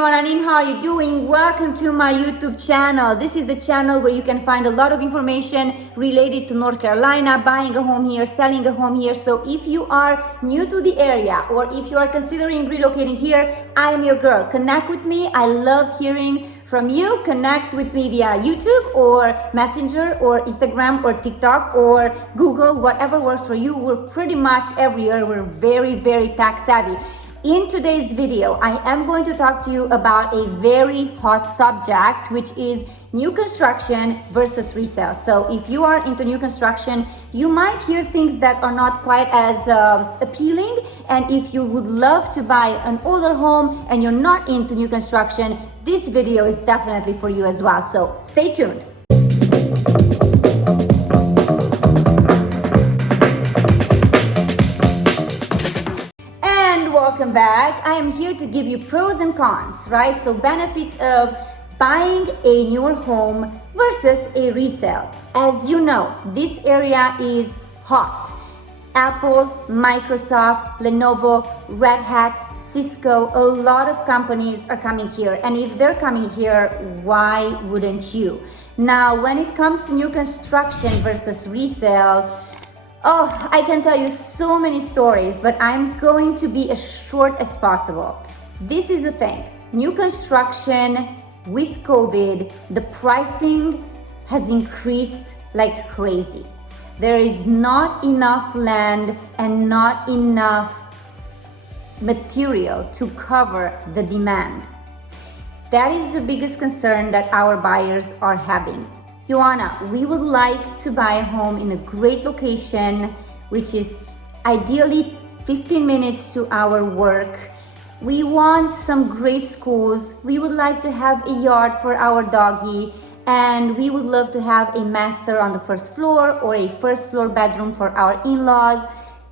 Yoana Nin. How are you doing? Welcome to my YouTube channel. This is the channel where you can find a lot of information related to North Carolina, buying a home here, selling a home here. So if you are new to the area or if you are considering relocating here, I am your girl. Connect with me. I love hearing from you. Connect with me via YouTube or Messenger or Instagram or TikTok or Google, whatever works for you. We're pretty much everywhere. We're very, very tech savvy. In today's video, I am going to talk to you about a very hot subject, which is new construction versus resale. So if you are into new construction, you might hear things that are not quite as appealing. And if you would love to buy an older home and you're not into new construction, this video is definitely for you as well. So stay tuned. Welcome back. I am here to give you pros and cons, right? So benefits of buying a newer home versus a resale. As you know, this area is hot. Apple, Microsoft, Lenovo, Red Hat, Cisco, a lot of companies are coming here. And if they're coming here, why wouldn't you? Now, when it comes to new construction versus resale, oh, I can tell you so many stories, but I'm going to be as short as possible. This is the thing. New construction with COVID, the pricing has increased like crazy. There is not enough land and not enough material to cover the demand. That is the biggest concern that our buyers are having. Yoana, we would like to buy a home in a great location, which is ideally 15 minutes to our work. We want some great schools. We would like to have a yard for our doggy, and we would love to have a master on the first floor or a first floor bedroom for our in-laws.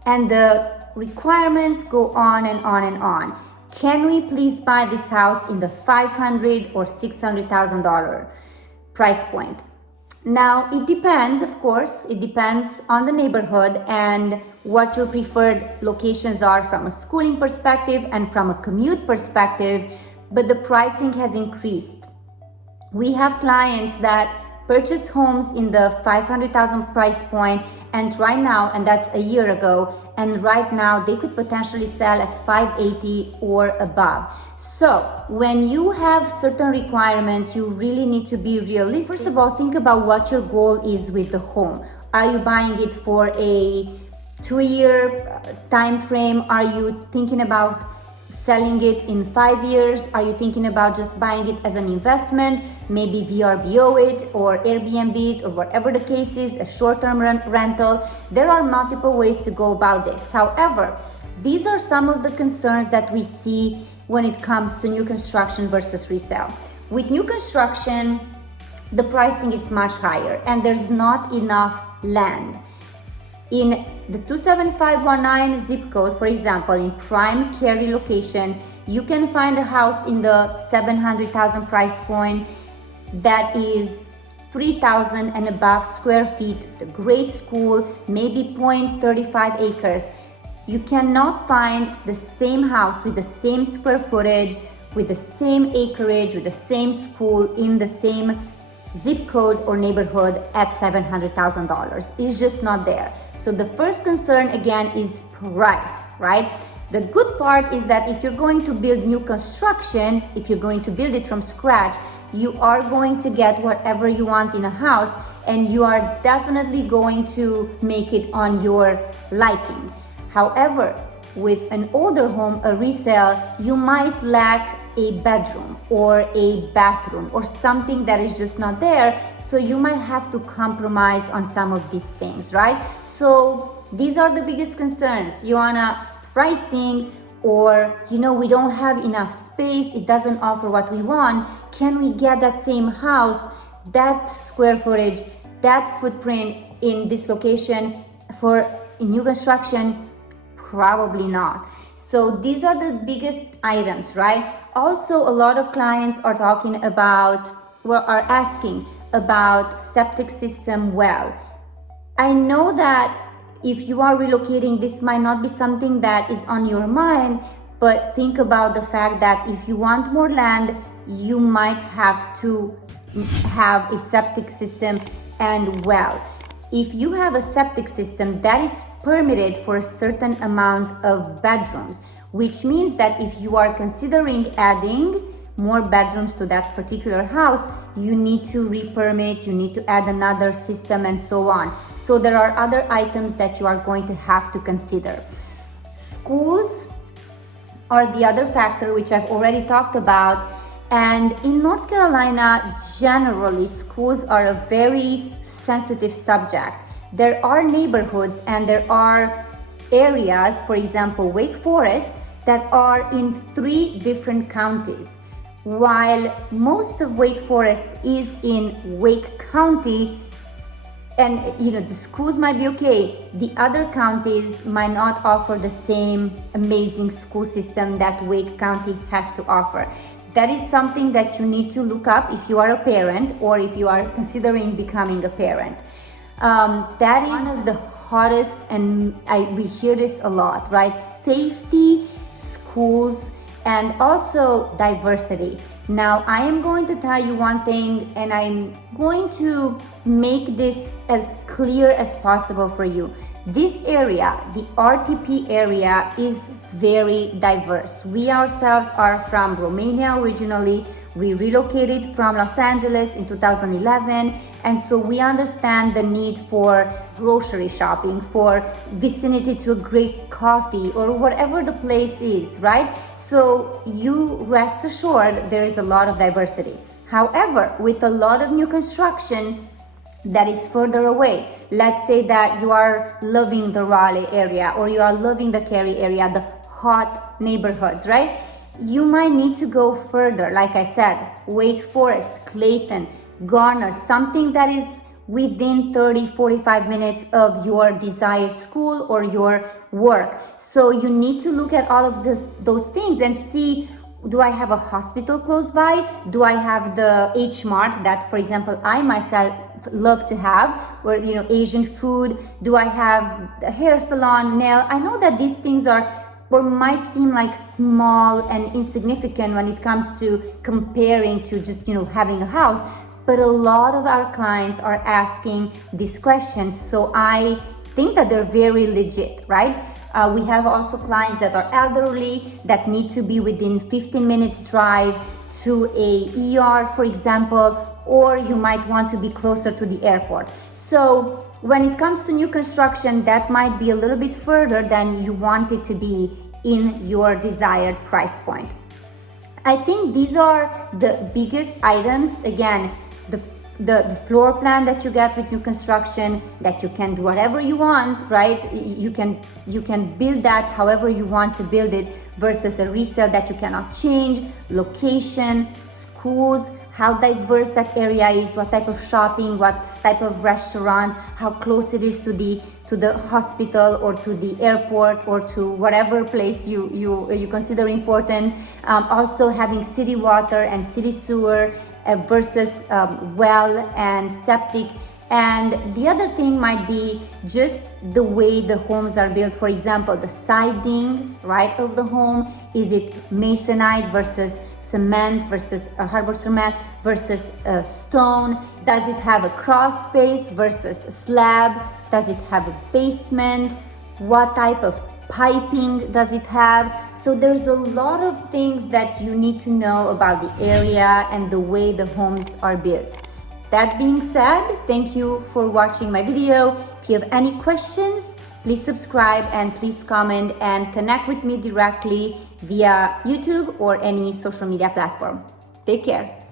And the requirements go on and on and on. Can we please buy this house in the $500,000 or $600,000 price point? Now, it depends, of course, it depends on the neighborhood and what your preferred locations are from a schooling perspective and from a commute perspective, but the pricing has increased. We have clients that purchase homes in the $500,000 price point, and right now, and that's a year ago, and right now they could potentially sell at $580,000 or above. So when you have certain requirements, you really need to be realistic. First of all, think about what your goal is with the home. Are you buying it for a 2-year time frame? Are you thinking about selling it in 5 years? Are you thinking about just buying it as an investment, maybe VRBO it or Airbnb it or whatever the case is, a short-term rental? There are multiple ways to go about this. However, these are some of the concerns that we see when it comes to new construction versus resale. With new construction, the pricing is much higher and there's not enough land. In the 27519 zip code, for example, in prime Cary location, you can find a house in the $700,000 price point that is 3,000 and above square feet, a great school, maybe 0.35 acres. You cannot find the same house with the same square footage, with the same acreage, with the same school in the same zip code or neighborhood at $700,000. It's just not there. So the first concern again is price, right? The good part is that if you're going to build new construction, if you're going to build it from scratch, you are going to get whatever you want in a house, and you are definitely going to make it on your liking. However, with an older home, a resale, you might lack a bedroom or a bathroom or something that is just not there. So you might have to compromise on some of these things, right? So these are the biggest concerns. Yoana, pricing, or we don't have enough space, it doesn't offer what we want. Can we get that same house, that square footage, that footprint in this location for new construction? Probably not. So these are the biggest items, right? Also, a lot of clients are talking about, are asking about septic system well. I know that if you are relocating, this might not be something that is on your mind, but think about the fact that if you want more land, you might have to have a septic system and well. If you have a septic system that is permitted for a certain amount of bedrooms, which means that if you are considering adding more bedrooms to that particular house, you need to re-permit, you need to add another system and so on. So there are other items that you are going to have to consider. Schools are the other factor which I've already talked about. And in North Carolina, generally, schools are a very sensitive subject. There are neighborhoods and there are areas, for example, Wake Forest, that are in 3 different counties. While most of Wake Forest is in Wake County, and the schools might be okay, the other counties might not offer the same amazing school system that Wake County has to offer. That is something that you need to look up if you are a parent or if you are considering becoming a parent. That is one of the hottest, and we hear this a lot, right? Safety, schools, and also diversity. Now, I am going to tell you one thing, and I'm going to make this as clear as possible for you. This area, the RTP area, is very diverse. We ourselves are from Romania originally. We relocated from Los Angeles in 2011, and so we understand the need for grocery shopping, for vicinity to a great coffee or whatever the place is, right? So you rest assured there is a lot of diversity. However, with a lot of new construction that is further away, let's say that you are loving the Raleigh area or you are loving the Cary area, the hot neighborhoods, right? You might need to go further, like I said, Wake Forest, Clayton, Garner, something that is within 30-45 minutes of your desired school or your work. So you need to look at all of those things and see, do I have a hospital close by? Do I have the H-Mart that, for example, I myself love to have, or Asian food? Do I have a hair salon, nail? I know that these things are or might seem like small and insignificant when it comes to comparing to just having a house, but a lot of our clients are asking these questions, so I think that they're very legit, right? We have also clients that are elderly that need to be within 15 minutes drive to a ER, for example, or you might want to be closer to the airport. So when it comes to new construction, that might be a little bit further than you want it to be in your desired price point. I think these are the biggest items. Again, the floor plan that you get with new construction, that you can do whatever you want, right? You can build that however you want to build it, versus a resale that you cannot change, location, schools, how diverse that area is, what type of shopping, what type of restaurants, how close it is to the hospital or to the airport or to whatever place you consider important. Also having city water and city sewer versus well and septic. And the other thing might be just the way the homes are built. For example, the siding, right, of the home. Is it masonite versus cement versus a harbor cement versus stone? Does it have a cross space versus a slab? Does it have a basement? What type of piping does it have? So there's a lot of things that you need to know about the area and the way the homes are built. That being said, thank you for watching my video. If you have any questions, please subscribe and please comment and connect with me directly via YouTube or any social media platform. Take care.